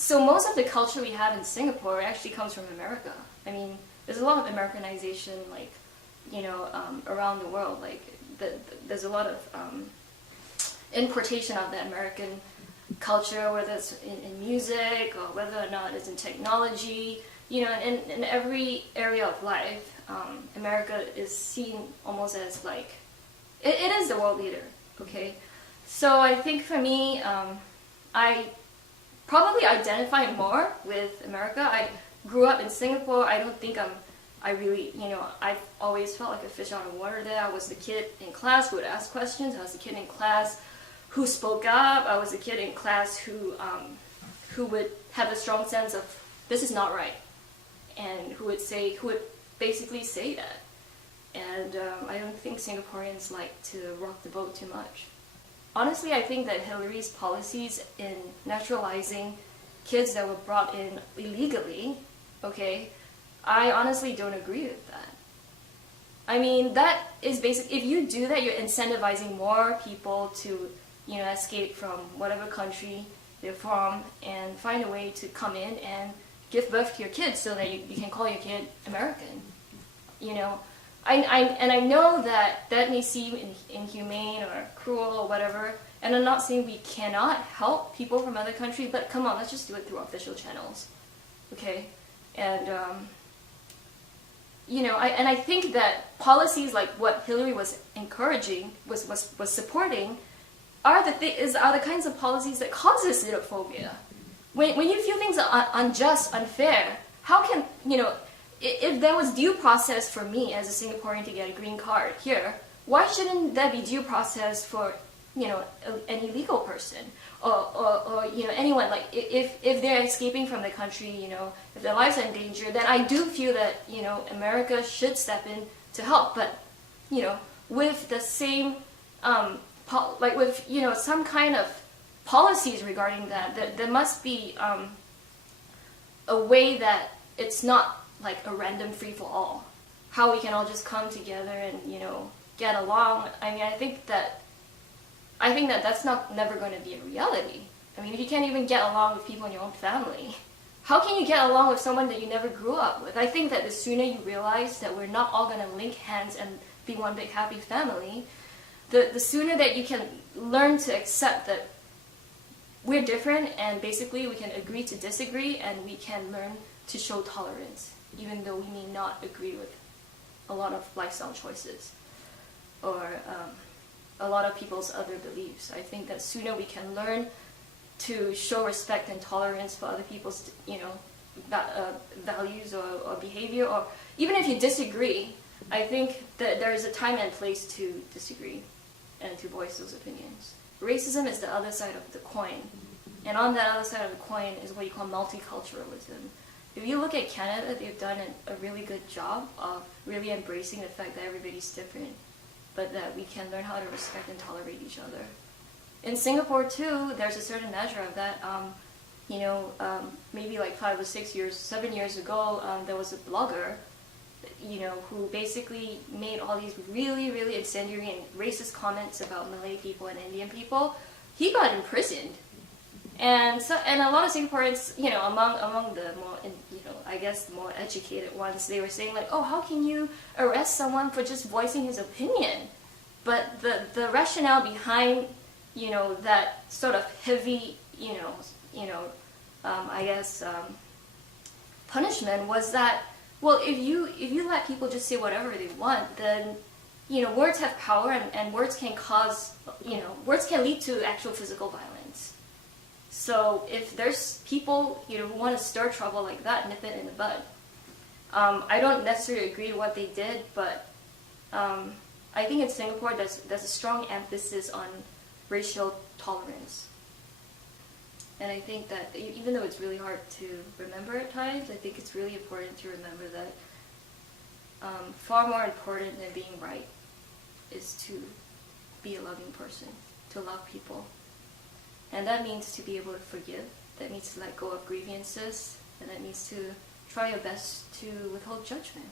So most of the culture we have in Singapore actually comes from America. I mean, there's a lot of Americanization, like, around the world. Like, there's a lot of importation of the American culture, whether it's in music or whether or not it's in technology. In every area of life, America is seen almost as like, it is the world leader, okay? So I think for me, I probably identify more with America. I grew up in Singapore. I don't think I really, I've always felt like a fish out of water there. I was the kid in class who would ask questions. I was the kid in class who spoke up. I was the kid in class who would have a strong sense of, this is not right. And who would basically say that. And I don't think Singaporeans like to rock the boat too much. Honestly, I think that Hillary's policies in naturalizing kids that were brought in illegally, okay, I honestly don't agree with that. I mean, that is basic. If you do that, you're incentivizing more people to, escape from whatever country they're from and find a way to come in and give birth to your kids so that you can call your kid American. I know that may seem inhumane or cruel or whatever, and I'm not saying we cannot help people from other countries, but come on, let's just do it through official channels, okay? And I think that policies like what Hillary was encouraging, was supporting, are the kinds of policies that causes xenophobia. When you feel things are unjust, unfair, how can, if there was due process for me as a Singaporean to get a green card here, why shouldn't there be due process for, an illegal person or anyone? Like, if they're escaping from the country, if their lives are in danger, then I do feel that, America should step in to help. But, with the same, with, some kind of policies regarding that, there must be a way that it's not like a random free-for-all. How we can all just come together and, get along. I mean, I think that that's never going to be a reality. I mean, if you can't even get along with people in your own family, how can you get along with someone that you never grew up with? I think that the sooner you realize that we're not all going to link hands and be one big happy family, the sooner that you can learn to accept that we're different and basically we can agree to disagree and we can learn to show tolerance, even though we may not agree with a lot of lifestyle choices or a lot of people's other beliefs. I think that sooner we can learn to show respect and tolerance for other people's, values or behavior, or even if you disagree, I think that there is a time and place to disagree and to voice those opinions. Racism is the other side of the coin, and on that other side of the coin is what you call multiculturalism. If you look at Canada, they've done a really good job of really embracing the fact that everybody's different, but that we can learn how to respect and tolerate each other. In Singapore too, there's a certain measure of that. Maybe like 7 years ago, there was a blogger, who basically made all these really, really incendiary and racist comments about Malay people and Indian people. He got imprisoned. And a lot of Singaporeans, among the more, I guess the more educated ones, they were saying like, oh, how can you arrest someone for just voicing his opinion? But the rationale behind, that sort of heavy, punishment was that, well, if you let people just say whatever they want, then, words have power and words can cause, words can lead to actual physical violence. So if there's people, who want to stir trouble like that, nip it in the bud. I don't necessarily agree with what they did, but I think in Singapore there's a strong emphasis on racial tolerance. And I think that even though it's really hard to remember at times, I think it's really important to remember that far more important than being right is to be a loving person, to love people. And that means to be able to forgive, that means to let go of grievances, and that means to try your best to withhold judgment.